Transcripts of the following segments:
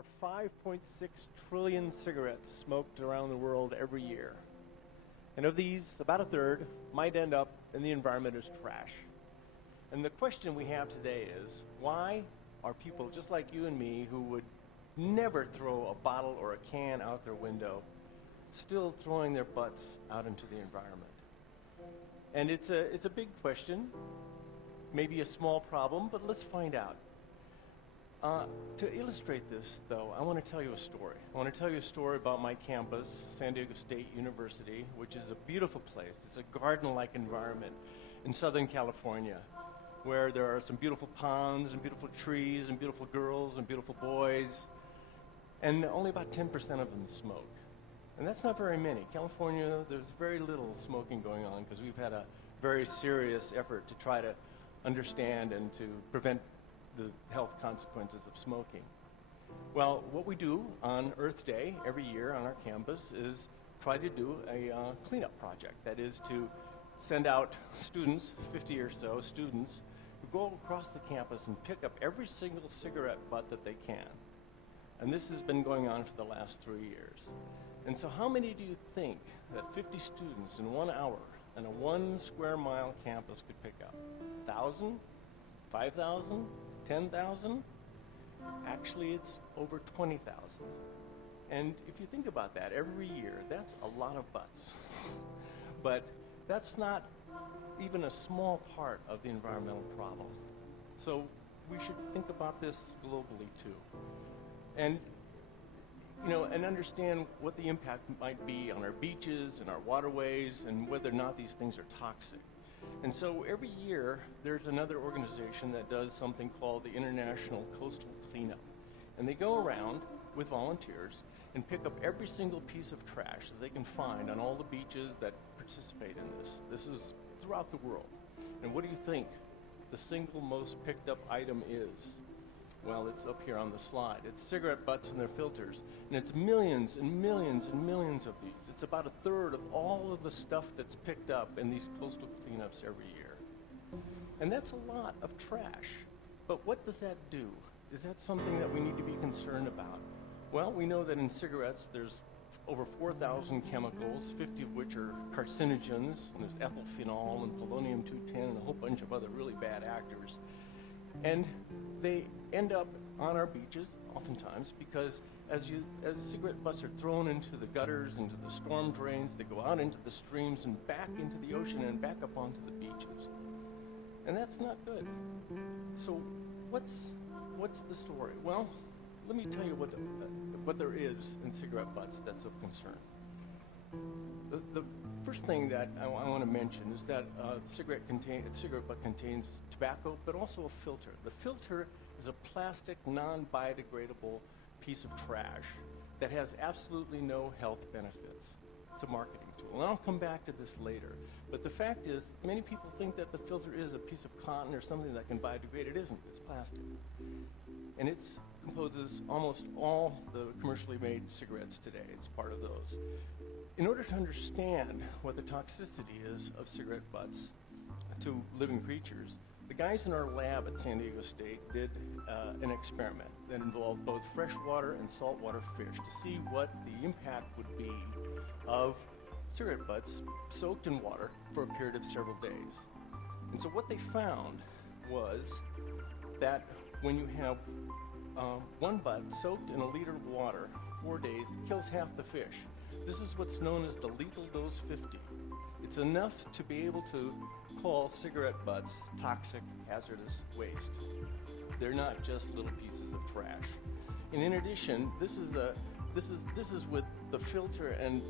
are 5.6 trillion cigarettes smoked around the world every year. And of these, about a third might end up in the environment as trash. And the question we have today is, why are people just like you and me who would never throw a bottle or a can out their window still throwing their butts out into the environment? And it's a big question, maybe a small problem, but let's find out. To illustrate this, though, I want to tell you a story. I want to tell you a story about my campus, San Diego State University, which is a beautiful place. It's a garden-like environment in Southern California, where there are some beautiful ponds and beautiful trees and beautiful girls and beautiful boys, and only about 10% of them smoke. And that's not very many. California, there's very little smoking going on because we've had a very serious effort to try to understand and to prevent the health consequences of smoking. Well, what we do on Earth Day every year on our campus is try to do a cleanup project. That is to send out students, 50 or so students, who go across the campus and pick up every single cigarette butt that they can. And this has been going on for the last 3 years. And so how many do you think that 50 students in 1 hour on a 1 square mile campus could pick up? 1,000? 5,000? 10,000? Actually, it's over 20,000. And if you think about that, every year, that's a lot of butts. But that's not even a small part of the environmental problem. So we should think about this globally too. And and understand what the impact might be on our beaches and our waterways and whether or not these things are toxic. And so every year, there's another organization that does something called the International Coastal Cleanup. And they go around with volunteers and pick up every single piece of trash that they can find on all the beaches that participate in this. This is throughout the world. And what do you think the single most picked up item is? Well, it's up here on the slide. It's cigarette butts and their filters. And it's millions and millions and millions of these. It's about a third of all of the stuff that's picked up in these coastal cleanups every year. And that's a lot of trash. But what does that do? Is that something that we need to be concerned about? Well, we know that in cigarettes there's over 4,000 chemicals, 50 of which are carcinogens. And there's ethyl phenol and polonium-210 and a whole bunch of other really bad actors. And they end up on our beaches oftentimes because as cigarette butts are thrown into the gutters, into the storm drains, they go out into the streams and back into the ocean and back up onto the beaches. And that's not good. So what's the story? Well, let me tell you what there is in cigarette butts that's of concern. The first thing that I want to mention is that cigarette butt contains tobacco, but also a filter. The filter is a plastic, non-biodegradable piece of trash that has absolutely no health benefits. It's a marketing tool. And I'll come back to this later. But the fact is, many people think that the filter is a piece of cotton or something that can biodegrade. It isn't. It's plastic. And it composes almost all the commercially made cigarettes today. It's part of those. In order to understand what the toxicity is of cigarette butts to living creatures, the guys in our lab at San Diego State did an experiment that involved both freshwater and saltwater fish to see what the impact would be of cigarette butts soaked in water for a period of several days. And so what they found was that when you have one butt soaked in a liter of water for 4 days, it kills half the fish. This is what's known as the lethal dose 50. It's enough to be able to call cigarette butts toxic, hazardous waste. They're not just little pieces of trash. And in addition, this is with the filter and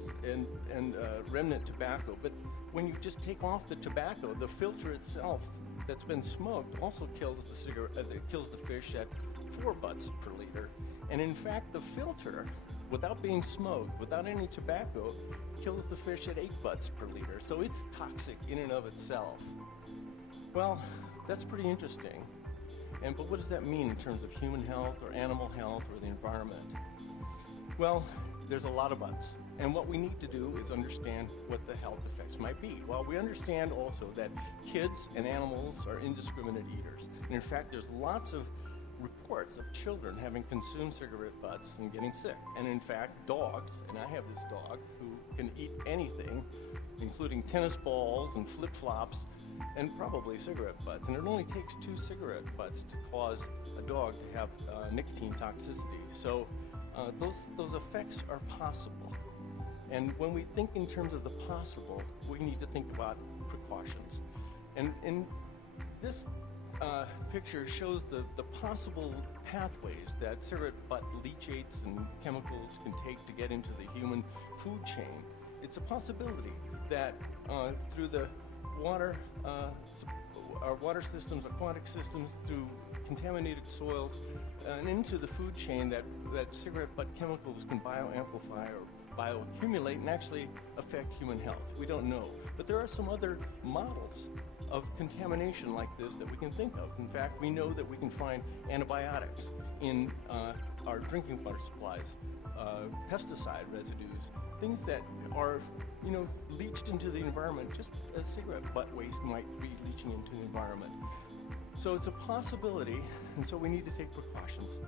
remnant tobacco. But when you just take off the tobacco, the filter itself that's been smoked also kills the fish at 4 butts per liter. And in fact, the filter, without being smoked, without any tobacco, kills the fish at 8 butts per liter. So it's toxic in and of itself. Well, that's pretty interesting. But what does that mean in terms of human health or animal health or the environment? Well, there's a lot of butts. And what we need to do is understand what the health effects might be. Well, we understand also that kids and animals are indiscriminate eaters. And in fact, there's lots of reports of children having consumed cigarette butts and getting sick. And in fact, dogs, and I have this dog who can eat anything, including tennis balls and flip-flops, and probably cigarette butts. And it only takes 2 cigarette butts to cause a dog to have nicotine toxicity. So those effects are possible. And when we think in terms of the possible, we need to think about precautions. And this picture shows the possible pathways that cigarette butt leachates and chemicals can take to get into the human food chain. It's a possibility that through the water, our water systems, aquatic systems, through contaminated soils, and into the food chain that cigarette butt chemicals can bioamplify or bioaccumulate and actually affect human health. We don't know. But there are some other models of contamination like this that we can think of. In fact, we know that we can find antibiotics in our drinking water supplies, pesticide residues, things that are, leached into the environment just as cigarette butt waste might be leaching into the environment. So it's a possibility, and so we need to take precautions.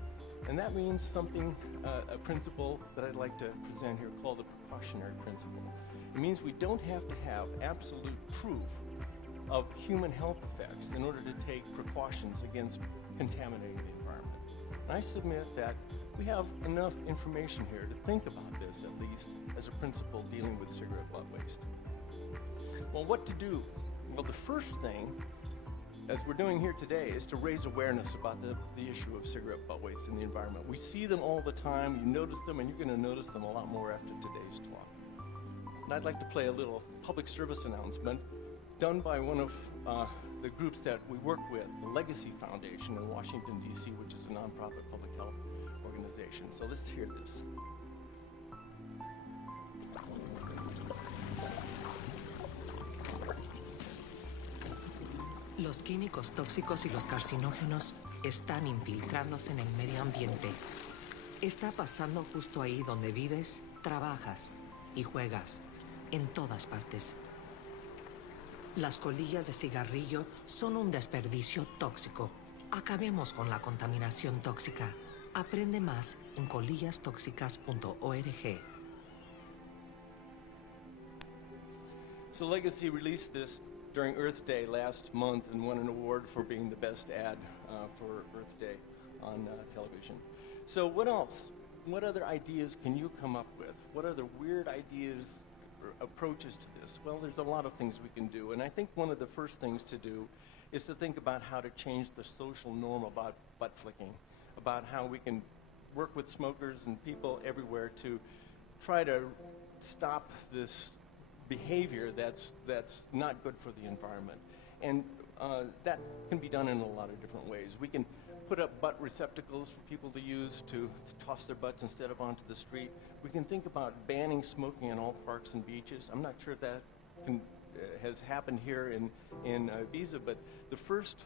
And that means something, a principle that I'd like to present here called the precautionary principle. It means we don't have to have absolute proof of human health effects in order to take precautions against contaminating the environment. And I submit that we have enough information here to think about this, at least, as a principle dealing with cigarette butt waste. Well, what to do? Well, the first thing, as we're doing here today, is to raise awareness about the issue of cigarette butt waste in the environment. We see them all the time, you notice them, and you're going to notice them a lot more after today's talk. And I'd like to play a little public service announcement done by one of the groups that we work with, the Legacy Foundation in Washington, D.C., which is a nonprofit public health organization. So let's hear this. Los químicos tóxicos y los carcinógenos están infiltrándose en el medio ambiente. Está pasando justo ahí donde vives, trabajas y juegas, en todas partes. Las colillas de cigarrillo son un desperdicio tóxico. Acabemos con la contaminación tóxica. Aprende más en colillastóxicas.org. So Legacy released this during Earth Day last month and won an award for being the best ad for Earth Day on television. So what else? What other ideas can you come up with? What other weird ideas or approaches to this? Well, there's a lot of things we can do, and I think one of the first things to do is to think about how to change the social norm about butt flicking, about how we can work with smokers and people everywhere to try to stop this behavior that's not good for the environment. And that can be done in a lot of different ways. We can put up butt receptacles for people to use to toss their butts instead of onto the street. We can think about banning smoking in all parks and beaches. I'm not sure if that has happened here in Ibiza, but the first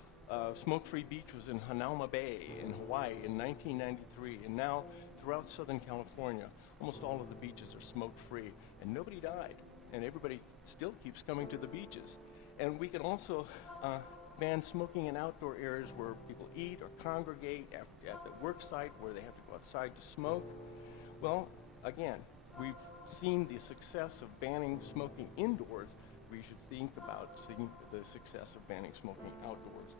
smoke-free beach was in Hanauma Bay in Hawaii in 1993, and now throughout Southern California, almost all of the beaches are smoke-free, and nobody died, and everybody still keeps coming to the beaches. And we can also ban smoking in outdoor areas where people eat or congregate, at the work site where they have to go outside to smoke. Well, again, we've seen the success of banning smoking indoors. We should think about seeing the success of banning smoking outdoors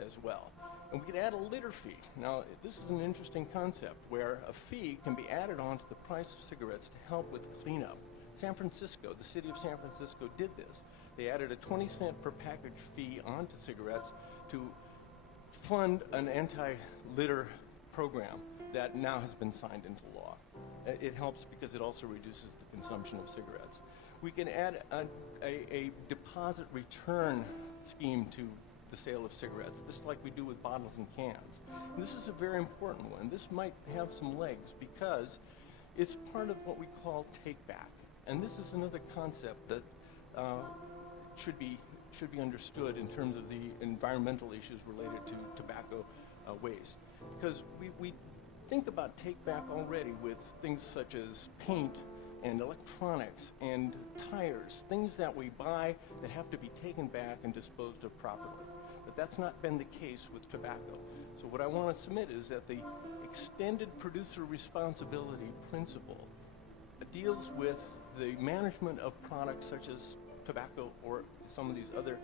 as well. And we could add a litter fee. Now, this is an interesting concept where a fee can be added on to the price of cigarettes to help with cleanup. San Francisco, the city of San Francisco did this. They added a 20-cent per package fee onto cigarettes to fund an anti-litter program that now has been signed into law. It helps because it also reduces the consumption of cigarettes. We can add a deposit return scheme to the sale of cigarettes, just like we do with bottles and cans. And this is a very important one. This might have some legs because it's part of what we call take-back. And this is another concept that should be understood in terms of the environmental issues related to tobacco waste. Because we think about take-back already with things such as paint and electronics and tires, things that we buy that have to be taken back and disposed of properly. But that's not been the case with tobacco. So what I want to submit is that the extended producer responsibility principle deals with the management of products such as tobacco or some of these other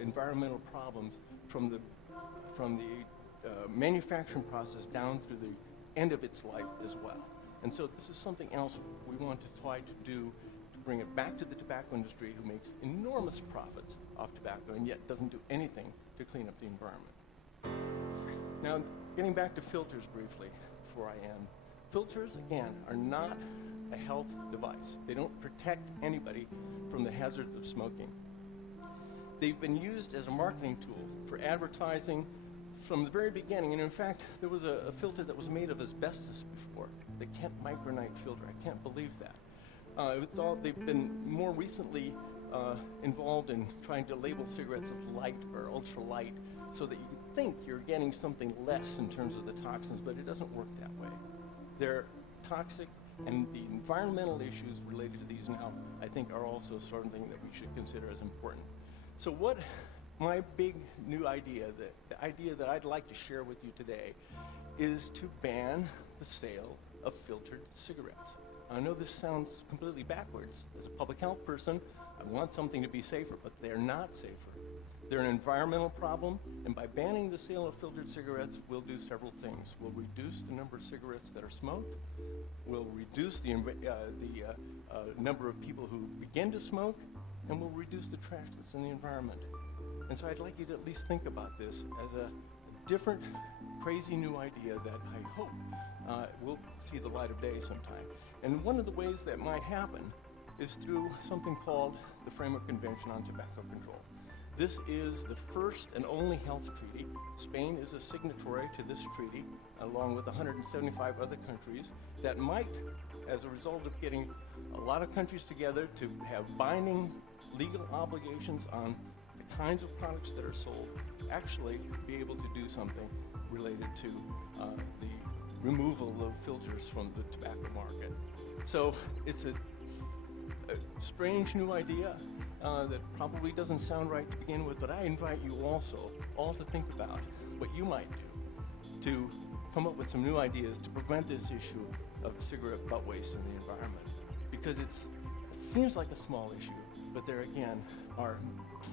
environmental problems from the manufacturing process down through the end of its life as well. And so this is something else we want to try to do to bring it back to the tobacco industry, who makes enormous profits off tobacco and yet doesn't do anything to clean up the environment. Now, getting back to filters briefly before I end. Filters, again, are not a health device. They don't protect anybody from the hazards of smoking. They've been used as a marketing tool for advertising from the very beginning. And in fact, there was a filter that was made of asbestos before, the Kent micronite filter. I can't believe that. They've been more recently involved in trying to label cigarettes as light or ultra light so that you think you're getting something less in terms of the toxins, but it doesn't work that way. They're toxic, and the environmental issues related to these now, I think, are also something that we should consider as important. So what my big new idea, the idea that I'd like to share with you today, is to ban the sale of filtered cigarettes. I know this sounds completely backwards. As a public health person, I want something to be safer, but they're not safer. They're an environmental problem, and by banning the sale of filtered cigarettes, we'll do several things. We'll reduce the number of cigarettes that are smoked. We'll reduce the number of people who begin to smoke, and we'll reduce the trash that's in the environment. And so I'd like you to at least think about this as a different, crazy new idea that I hope will see the light of day sometime. And one of the ways that might happen is through something called the Framework Convention on Tobacco Control. This is the first and only health treaty. Spain is a signatory to this treaty, along with 175 other countries, that might, as a result of getting a lot of countries together to have binding legal obligations on the kinds of products that are sold, actually be able to do something related to the removal of filters from the tobacco market. So it's a strange new idea that probably doesn't sound right to begin with, but I invite you also all to think about what you might do to come up with some new ideas to prevent this issue of cigarette butt waste in the environment. Because it seems like a small issue, but there again are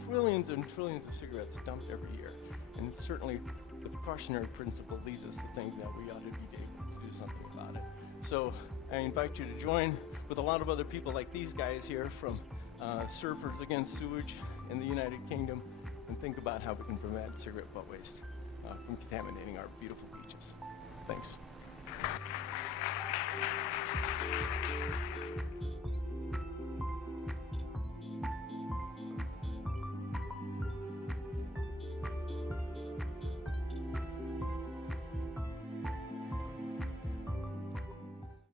trillions and trillions of cigarettes dumped every year. And certainly the precautionary principle leads us to think that we ought to be able to do something about it. So I invite you to join with a lot of other people like these guys here from Surfers Against Sewage in the United Kingdom, and think about how we can prevent cigarette butt waste from contaminating our beautiful beaches. Thanks.